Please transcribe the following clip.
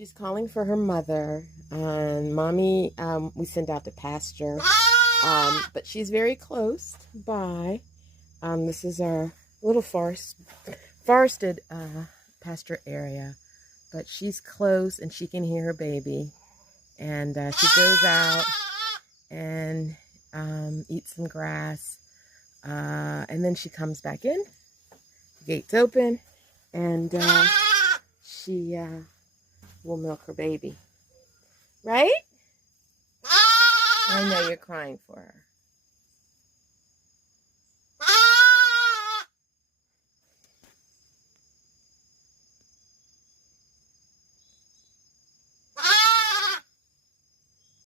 She's calling for her mother. And Mommy, we send out to pasture. But she's very close by. This is our little forested pasture area. But she's close and she can hear her baby. And she goes out and eats some grass. And then she comes back in. The gate's open. And she will milk her baby. Right? I know you're crying for her.